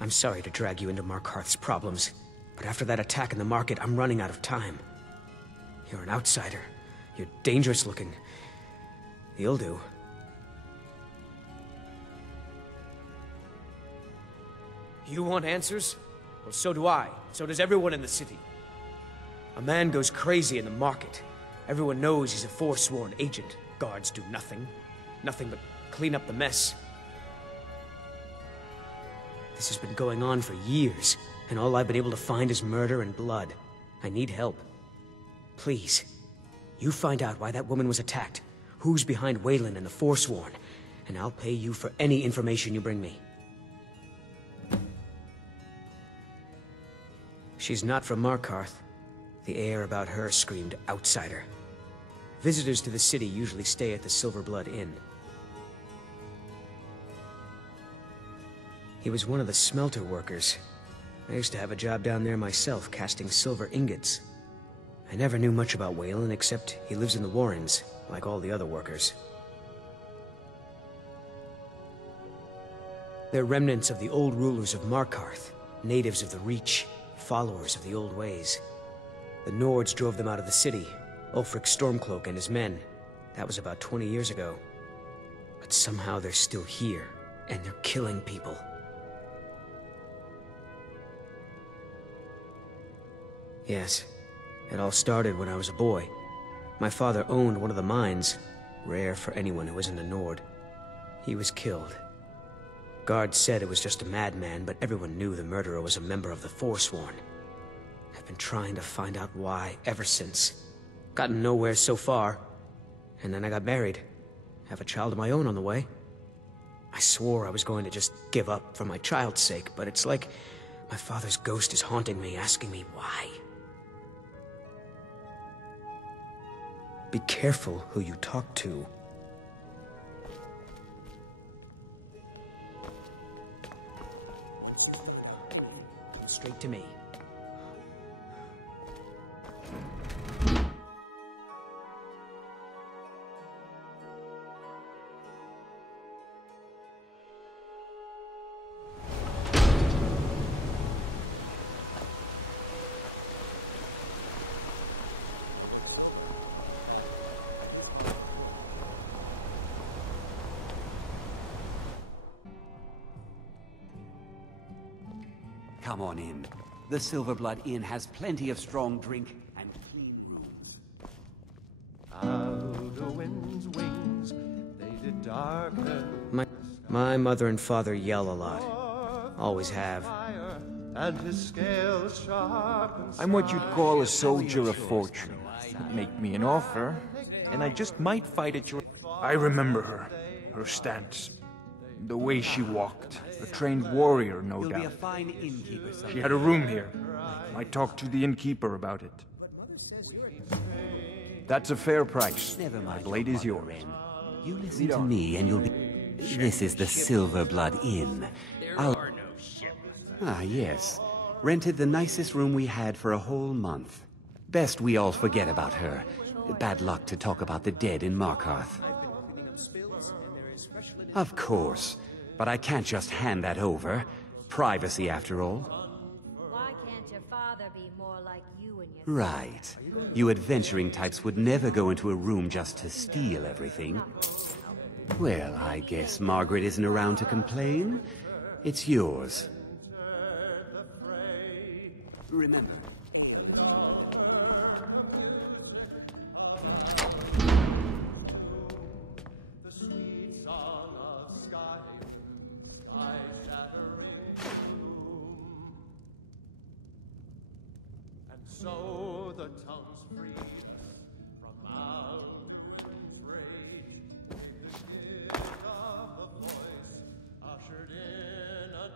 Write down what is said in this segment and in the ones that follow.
I'm sorry to drag you into Markarth's problems, but after that attack in the market, I'm running out of time. You're an outsider. You're dangerous looking. You'll do. You want answers? Well, so do I. So does everyone in the city. A man goes crazy in the market. Everyone knows he's a Forsworn agent. Guards do nothing. Nothing but clean up the mess. This has been going on for years, and all I've been able to find is murder and blood. I need help. Please, you find out why that woman was attacked, who's behind Wayland and the Forsworn, and I'll pay you for any information you bring me. She's not from Markarth. The air about her screamed outsider. Visitors to the city usually stay at the Silverblood Inn. He was one of the smelter workers. I used to have a job down there myself, casting silver ingots. I never knew much about Wayland, except he lives in the Warrens, like all the other workers. They're remnants of the old rulers of Markarth, natives of the Reach, followers of the old ways. The Nords drove them out of the city, Ulfric Stormcloak and his men. That was about 20 years ago. But somehow they're still here, and they're killing people. Yes, it all started when I was a boy. My father owned one of the mines, rare for anyone who isn't a Nord. He was killed. Guards said it was just a madman, but everyone knew the murderer was a member of the Forsworn. I've been trying to find out why ever since. Gotten nowhere so far. And then I got married. Have a child of my own on the way. I swore I was going to just give up for my child's sake, but it's like my father's ghost is haunting me, asking me why. Be careful who you talk to. Come straight to me. Come on in. The Silverblood Inn has plenty of strong drink and clean rooms. How the wind's wings, they did darken. My mother and father yell a lot. Always have. And his scales sharp and I'm what you'd call a soldier of fortune. Make me an offer, and I just might fight at your... I remember her. Her stance. The way she walked. A trained warrior, no You'll doubt. be a fine innkeeper someday. She had a room here. I talked to the innkeeper about it. That's a fair price. Never mind. My blade is yours. Ren. You listen to me and you'll be... This is the Silverblood Inn. Ah, yes. Rented the nicest room we had for a whole month. Best we all forget about her. Bad luck to talk about the dead in Markarth. Of course. But I can't just hand that over. Privacy, after all. Why can't your father be more like you and your... Right. You adventuring types would never go into a room just to steal everything. Well, I guess Margaret isn't around to complain. It's yours. Remember. the sweet song of Skyrim, eye-shattering gloom. And so the tongues freed from Alduin's rage. In the gift of the voice ushered in a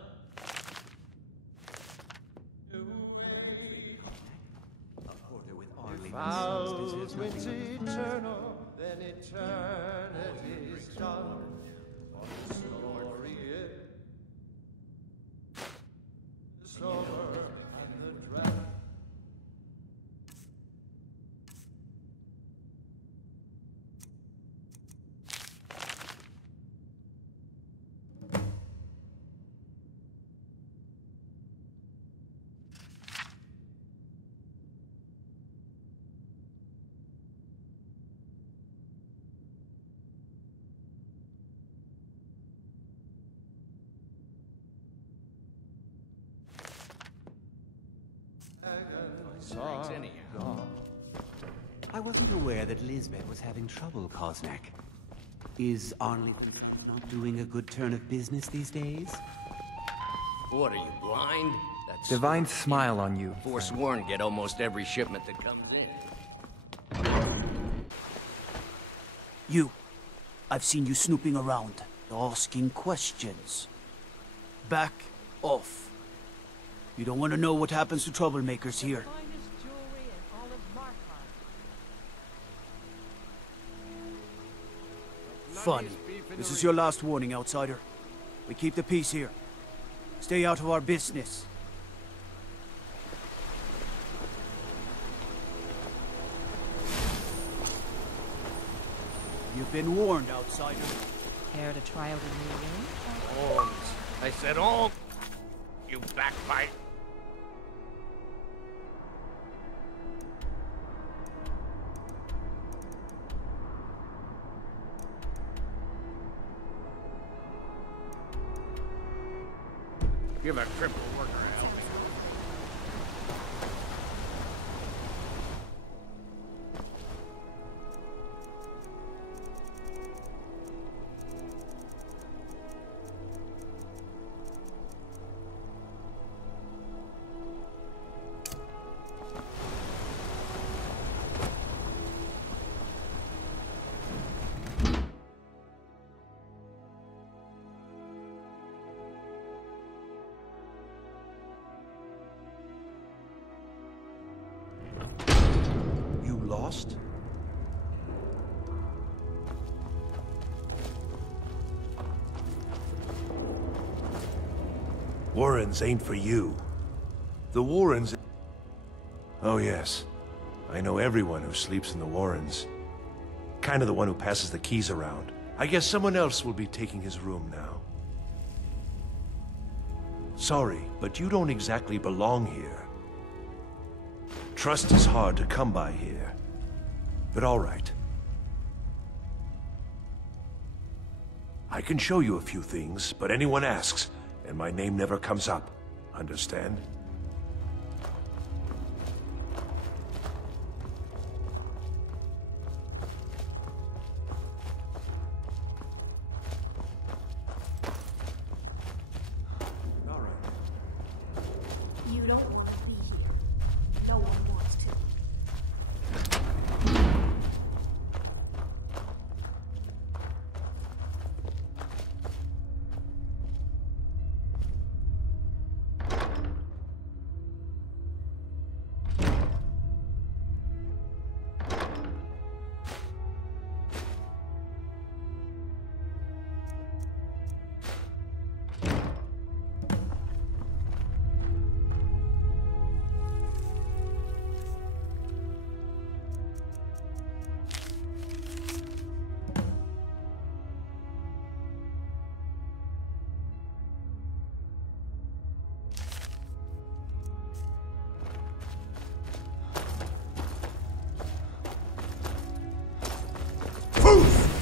new age. A porter with ornaments. Vows wins eternal, then eternity's done. For the story is the silver and the dread. I wasn't aware that Lisbeth was having trouble, Koznak. Is Arlington not doing a good turn of business these days? What are you, blind? That's Divine smile on you. Forsworn get almost every shipment that comes in. You. I've seen you snooping around, asking questions. Back off. You don't want to know what happens to troublemakers here. Finest jewelry in all of Markarth. Funny. This is your last warning, outsider. We keep the peace here. Stay out of our business. You've been warned, outsider. Care to try out a new ring? Orms. I said all. You backbite. Give a cripple worker a helping. Lost? Warrens ain't for you. The Warrens... Oh yes. I know everyone who sleeps in the Warrens. Kind of the one who passes the keys around. I guess someone else will be taking his room now. Sorry, but you don't exactly belong here. Trust is hard to come by here. But all right. I can show you a few things, but anyone asks, and my name never comes up. Understand? All right. You don't want to be here. No one wants to.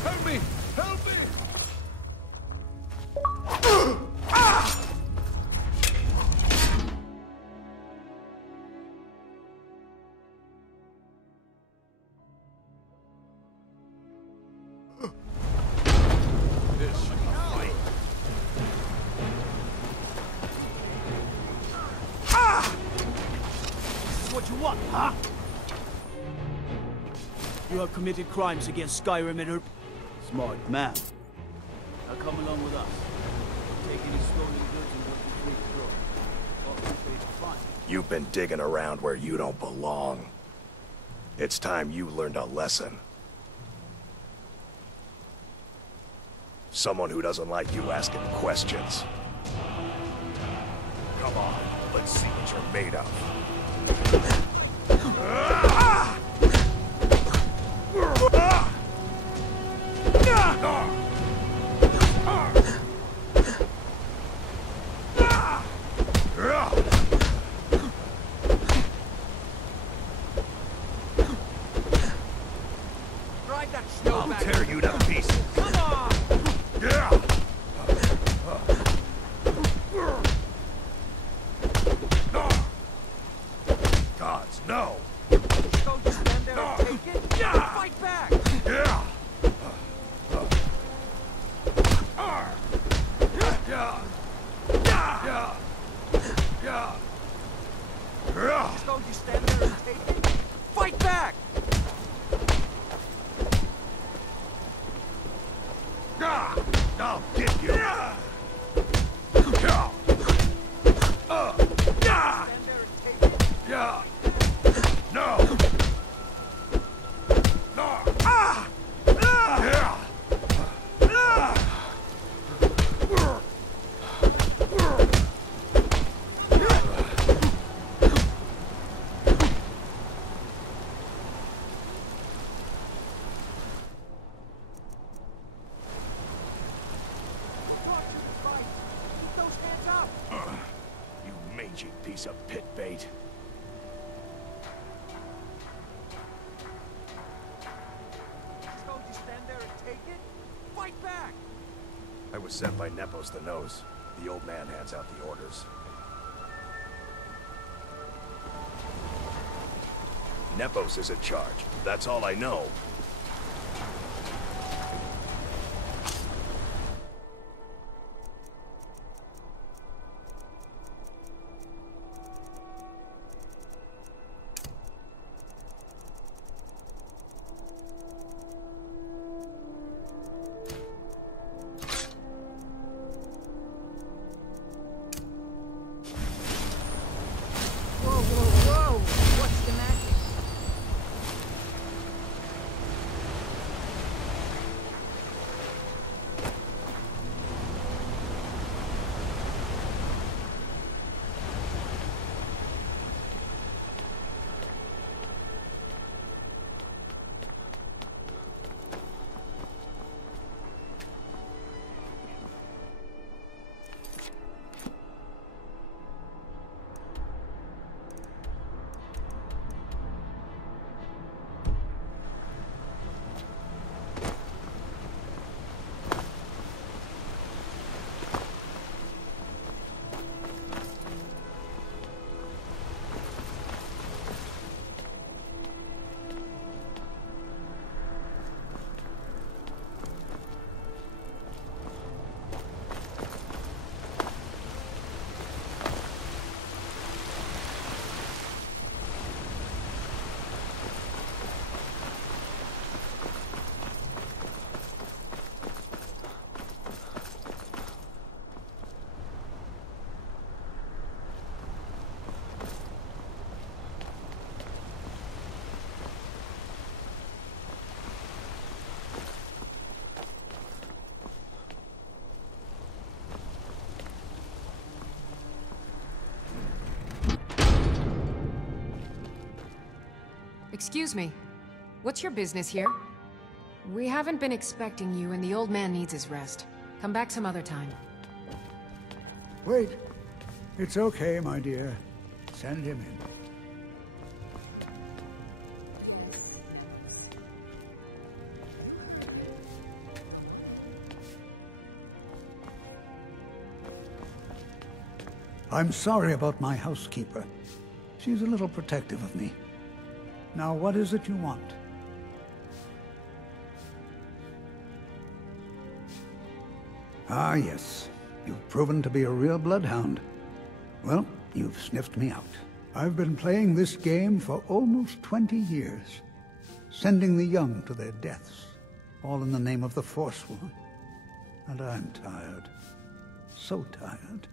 Help me! Help me! This is what you want, huh? You have committed crimes against Skyrim and her... Smart man. Now come along with us. Take any stolen goods and go to the floor. Or you pay the fine. You've been digging around where you don't belong. It's time you learned a lesson. Someone who doesn't like you asking questions. Come on, let's see what you're made of. I'll tear you to pieces. Come on! Yeah! Gods, no! Just don't you stand there and take it? Fight back! I'll get you! No! You mangy piece of pit bait. Don't you stand there and take it? Fight back! I was sent by Nepos the Nose. The old man hands out the orders. Nepos is in charge. That's all I know. Whoa! What's the matter? Excuse me. What's your business here? We haven't been expecting you, and the old man needs his rest. Come back some other time. Wait. It's okay, my dear. Send him in. I'm sorry about my housekeeper. She's a little protective of me. Now, what is it you want? Ah, yes. You've proven to be a real bloodhound. Well, you've sniffed me out. I've been playing this game for almost 20 years, sending the young to their deaths, all in the name of the Forsworn. And I'm tired. So tired.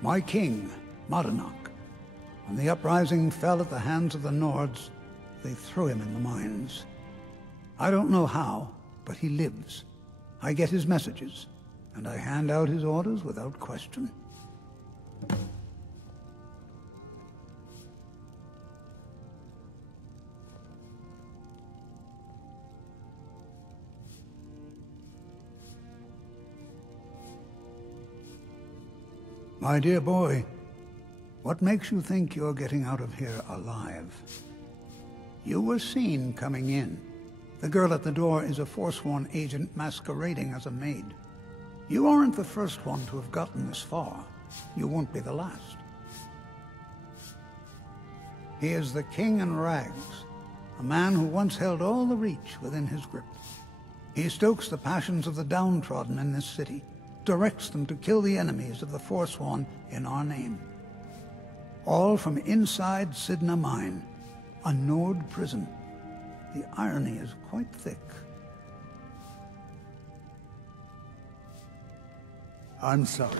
My king, Markarth, when the uprising fell at the hands of the Nords, they threw him in the mines. I don't know how, but he lives. I get his messages, and I hand out his orders without question. My dear boy, what makes you think you're getting out of here alive? You were seen coming in. The girl at the door is a Forsworn agent masquerading as a maid. You aren't the first one to have gotten this far. You won't be the last. He is the King in Rags, a man who once held all the Reach within his grip. He stokes the passions of the downtrodden in this city, directs them to kill the enemies of the Forsworn in our name. All from inside Sidna Mine, a Nord prison. The irony is quite thick. I'm sorry.